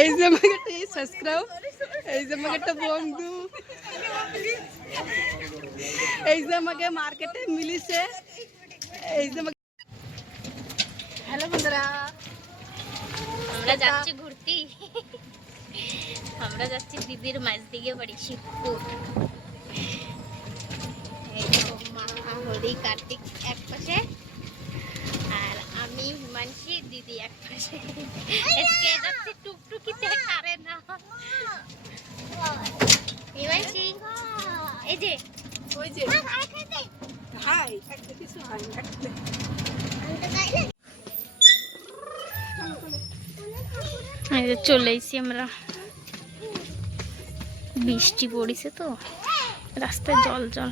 এই যে আমাকে একটা সাবস্ক্রাইব, এই যে আমাকে একটা বন্ধু, এই যে আমাকে মার্কেটে মিলিছে, এই যে হ্যালো বন্ধুরা, আমরা যাচ্ছি ঘুরতে। আমরা যাচ্ছি দিদির মাছ দিকে বাড়ি শিবপুর। হরি কার্তিক এক পাশে আর আমি হিমাংশী দিদি এক পাশে। আজকে যাচ্ছি টুকটুকিতে কারে না হিমাংশী, এই যে ওই যে হাই একটা কিছু হাই একটা চলে এসেছি আমরা। বৃষ্টি পড়েছে তো রাস্তায় জল জল।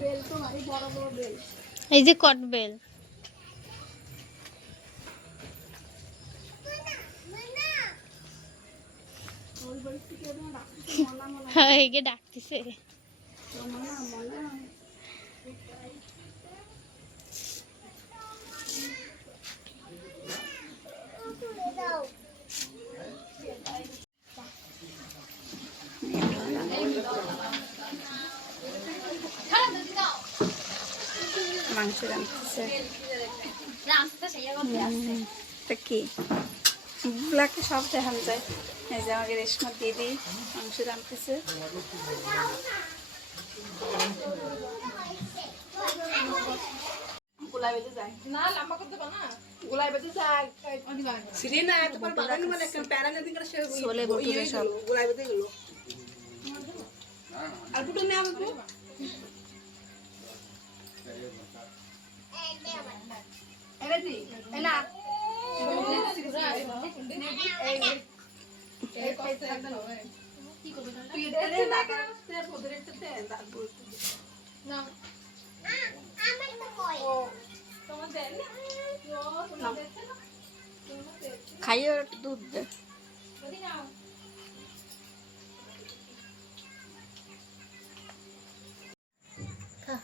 বেল তো ভারী বড় বড় বেল। এই যে কট বেল, হ্যাঁ এগে ডাকতেছে। মাংস রাঁধতেছে কি ব্ল্যাকে সব দেখানো যায়। এই যে আমাকে রেশমা দিদি মাংস রাঁধতেছে। গোলাই বেঁধে যায় না, লম্বা করতে পারো না, গোলাই বেঁধে যায় সিঁড়ি না এত বড় বাগান মানে একটা প্যারানে দিন করে সে চলে বটুরে সব গোলাই বেঁধে গেল। আর দুটো নিয়ে আসবো এরেদি এনা এই কইতে একদম হবে কি করবে তুই এটা না করতে পদের একটা দেন তারপর না আমার তো কই ও তোমার দেন ও তোমার দেখতে না খাইও একটু দুধ দে বলি নাও।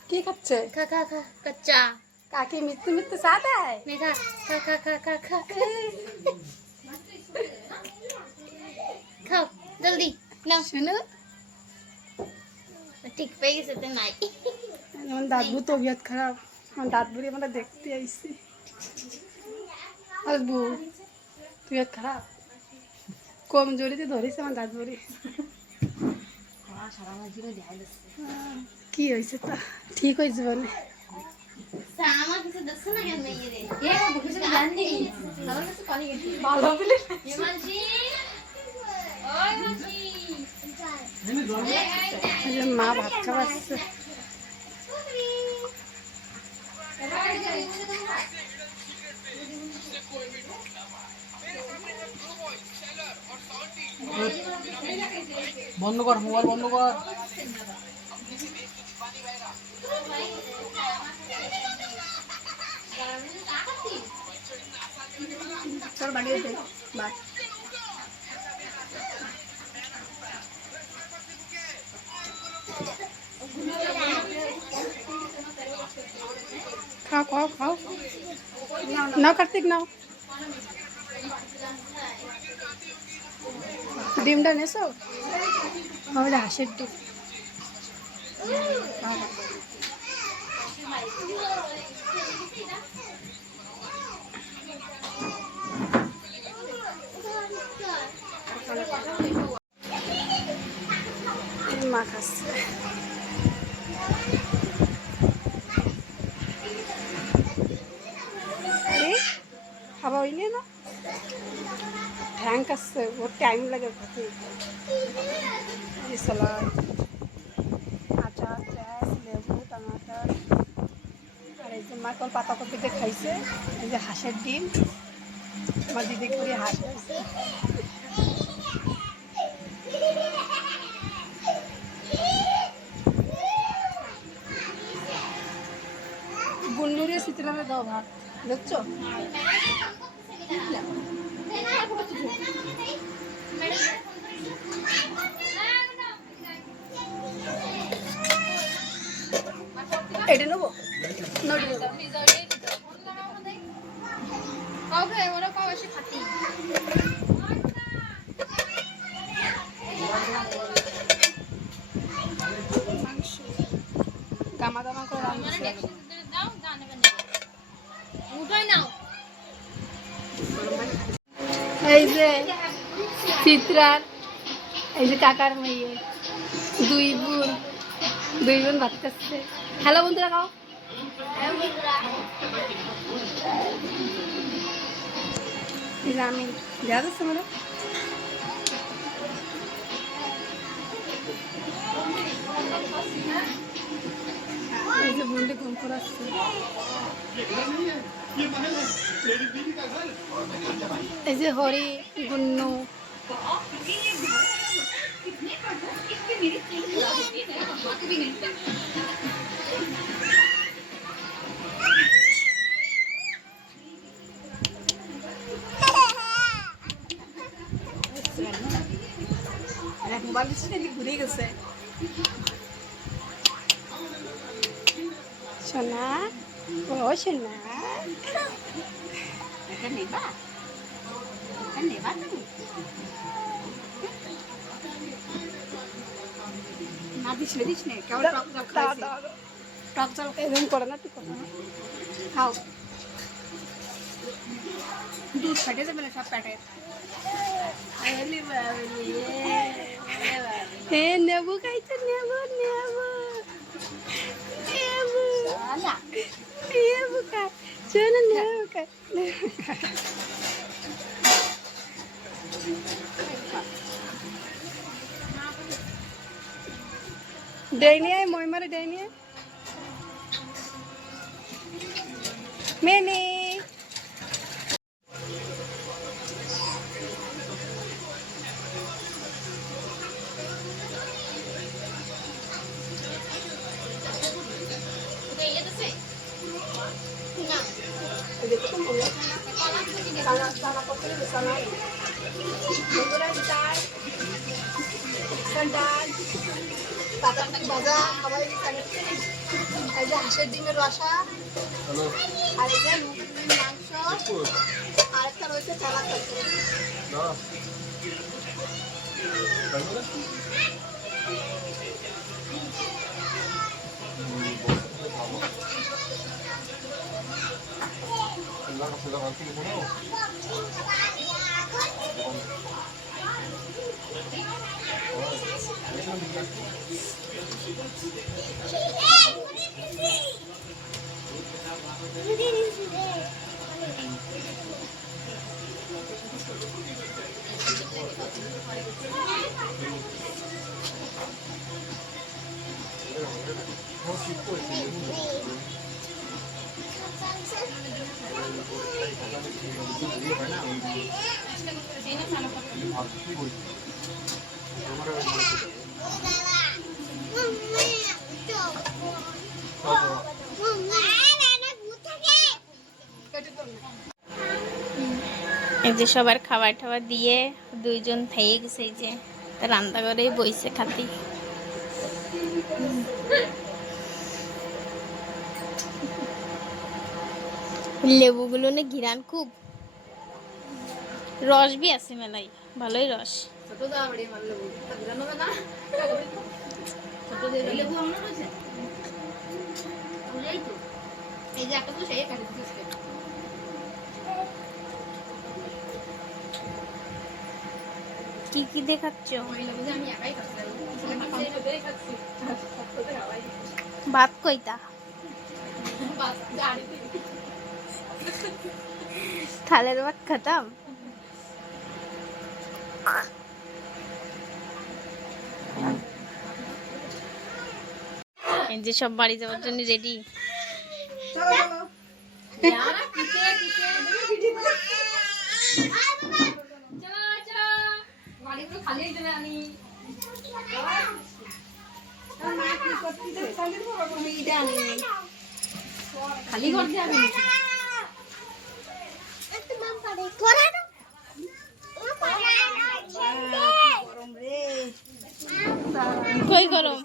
কি খাচ্ছে? খা খা খা কচ্চা কাকি মিথ্যে মিথ্যে চা দেয়? नहीं खा खा खा खा खा खा खाओ जल्दी ना শুনো ठीक पे ही से नहीं আমার দাদু তবিয়ত খারাপ, আমার দাঁত বুড়ি আমরা দেখতে আইছি। আসবু তবিয়ত খারাপ কমজোরিতে ধরেছে আমার দাঁত বুড়ি। কি হয়েছে তা ঠিক হয়েছে বলে सामा किसे दस ना क्या मैं ये किसे जान नहीं हमारे से कॉल की ভালো বলে हिमांशी ओए हिमांशी মা ভাত খাওয়াচ্ছে। বন্ধ কর মোবাইল বন্ধ কর। চল বাড়িয়ে দে বাই। খাও খাও খাও নাও কার্তিক নাও ডিমটা নেছো আমাদের হাঁসের ডিম। মা খাচ্ছে খাওয়া হইলে না ঠ্যাং কাটছে ওর টাইম লাগে ভাতে সালাদ আচার পেঁয়াজ লেবু টমাটার আর এই যে মা কল পাতাকপিতে খাইছে। এই যে হাঁসের ডিম আমার দিদি করে হাঁস হয়েছে। গুন্নুরে শীতলামে দাও ভাত দেখছো এটা নেবো ওরা পাও এসে খাতি গামা গামা করে এই যে চিত্রার এই যে কাকার মেয়ে দুই বোন ভাত খাচ্ছে হ্যালো বন্ধুরা খাও আমি দেখা যাচ্ছে মানে এই যে বোনটি ঘুম করে আসছে এই যে হরি গুন্নু মোবাইল ঘুরে গেছে সোনা ও সোনা এটা নেবা তুমি না দিস নে কেমন টক জল এরকম করে না একটু কথা খাও দুধ ফেটে যাবে না সব পেটে নেবু খাইছে নেবু খাই চলো নেবু খাই ডেইনি আয় মই মারে ডেইনি আয় মেনি ভাজা খাবার এই যে হাঁসের ডিমের রসা আর এই যে মাংস আর একটা রয়েছে চালা এই যে সবার খাবার টাবার দিয়ে দুইজন থেকে গেছে এই যে রান্না করে বইছে খাতি লেবুগুলো না ঘিরান খুব রস বি আছে মেলাই ভালোই রস এই যে একটা তো সেই কাটে দিচ্ছে কি কি দেখাচ্ছ আমি একাই খাচ্ছি ভাত কইতা থালের ভাত খাতাম এই যে সব বাড়ি যাওয়ার জন্য রেডি খালি ঘর দিয়ে আমি কই গরম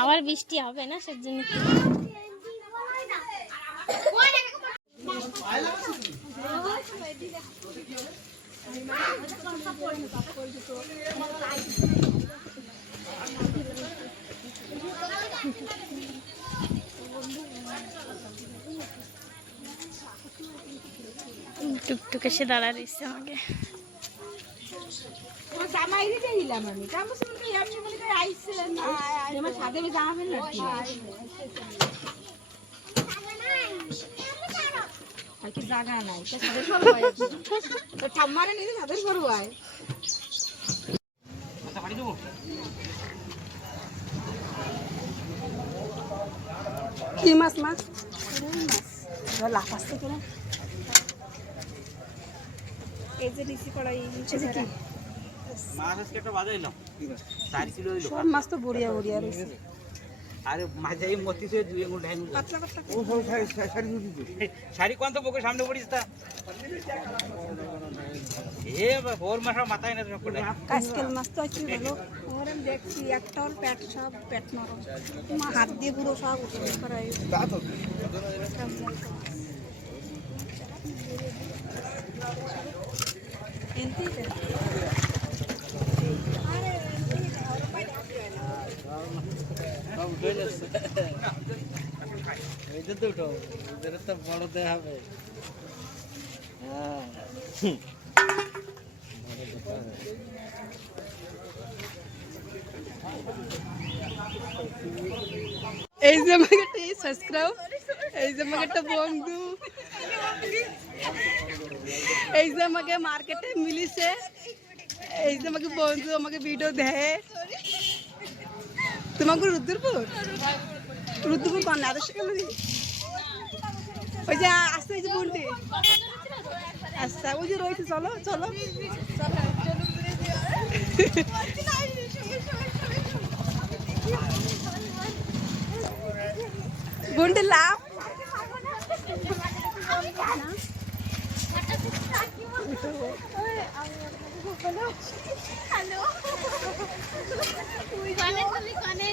আবার বৃষ্টি হবে না সেজন্য টুকটুক এসে দাঁড়া দিচ্ছে আমাকে জায়গা নাই ঠাম্মারে নিজে তাদের করবো কি মাছ মাছ লাফ আসতে কেন এই যে নিচে কড়াই নিচে কি মাছ আজকে একটা বাজাইলাম 4 কিলো হইলো সব মাছ তো বড়িয়া বড়িয়া রয়েছে আরে মাছ এই মতি সে দুই আঙুল ঢাই পাতলা পাতলা ও সব শাড়ি শাড়ি কোন তো বকে সামনে পড়িস তা এ ভোর মাসা মাথায় না সব করে কাসকেল মাছ তো আছে ভালো ওরা দেখছি একটা ওর পেট সব পেট নরম হাত দিয়ে পুরো সব উঠে করাই তা তো এনতে সব উঠে এইটা তো উঠো এদের তো বড়তে হবে হ্যাঁ এই যে আমাকে একটা সাবস্ক্রাইব এই যে আমাকে একটা বন্ধু এই যে আমাকে মার্কেটে মিলিছে এই যে আমাকে বন্ধু আমাকে ভিডিও দেয় তোমাকে রুদ্রপুর কোন আদর্শ কেন ওই যে আসতে এই যে বোনটি আচ্ছা ওই যে রয়েছে চলো চলো বোনটি লাভ হ্যালো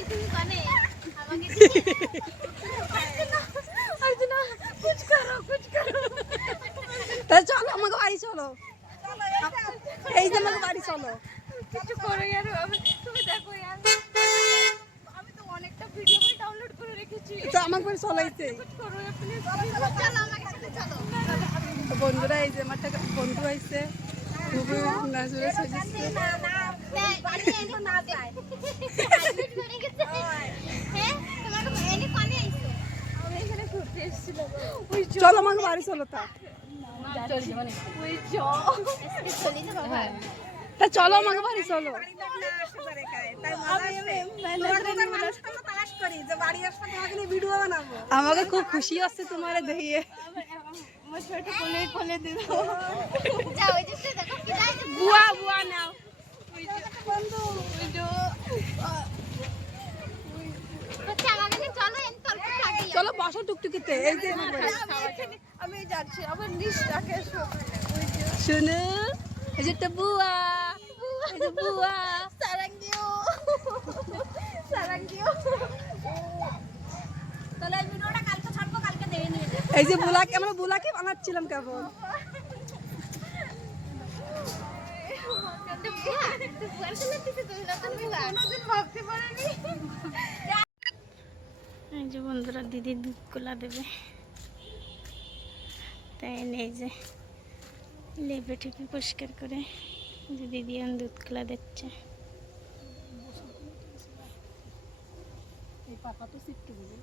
তুমি কনে আমাকে अर्जुना कुछ करो তা চলো আমাকে বাড়ি চলো এই যে আমাকে বাড়ি চলো কিছু করো यार তুমি দেখো यार আমি তো অনেকটা ভিডিও ডাউনলোড করে রেখেছি তো আমাকে বাড়ি চলাইছে করো প্লিজ চলো আমাকে সাথে চলো বন্ধুরা এই যে আমার একটা বন্ধু আইছে খুবই নাজুরে সাজিছে বাড়ি এনে না যায় অ্যাডমিট করে গেছে হ্যাঁ তোমাকে এনে কোনে আইছো আমি এখানে ঘুরতে এসেছিলাম চলো আমাকে বাড়ি চলো তা ওই চ আজকে চলি না বাবা তা চলো আমাকে বাড়ি চলো আমাকে খুব খুশি হচ্ছে তোমার দেখিয়ে বুয়া বুয়া নাও চলো বসো টুকটুকিতে এই যে আমি যাচ্ছি আবার নিচ রাখে শুনো এই যে একটা বুয়া এই যে বুয়া সারাঙ্গিও তাহলে এই ভিডিওটা কালকে ছাড়বো কালকে দিয়ে নিয়ে যাবো এই যে বুলাকে আমরা বুলাকে বানাচ্ছিলাম কেবল এই যে বন্ধুরা দিদি দুধ কোলা দেবে তাই নেই যে লেপে টেপে পরিষ্কার করে দিদি দুধ কোলা দিচ্ছে এই পাতা তো সিটকে দেবে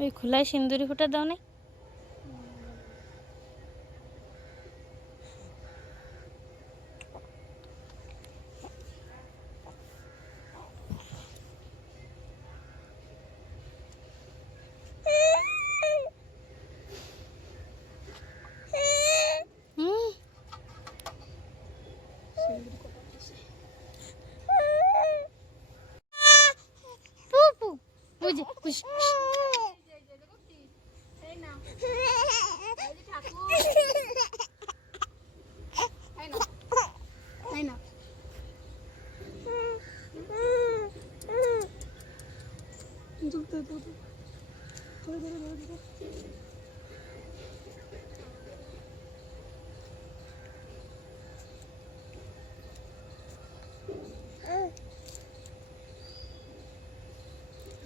ওই খোলায় সিন্দুরি ফুটা দাও নাই? হুম। পুপু বুঝে বুঝ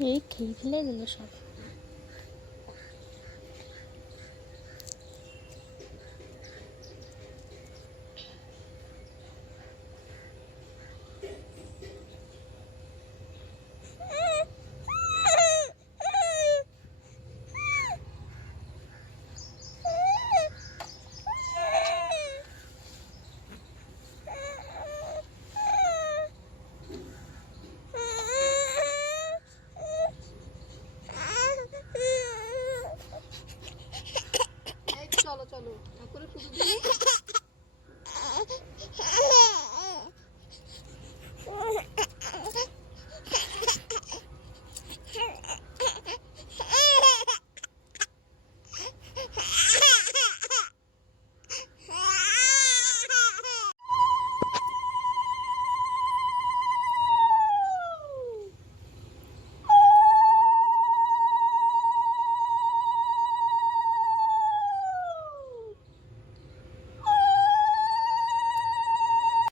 এই খেয়ে ফেলে দিল সব। চলো চলো করে শুধু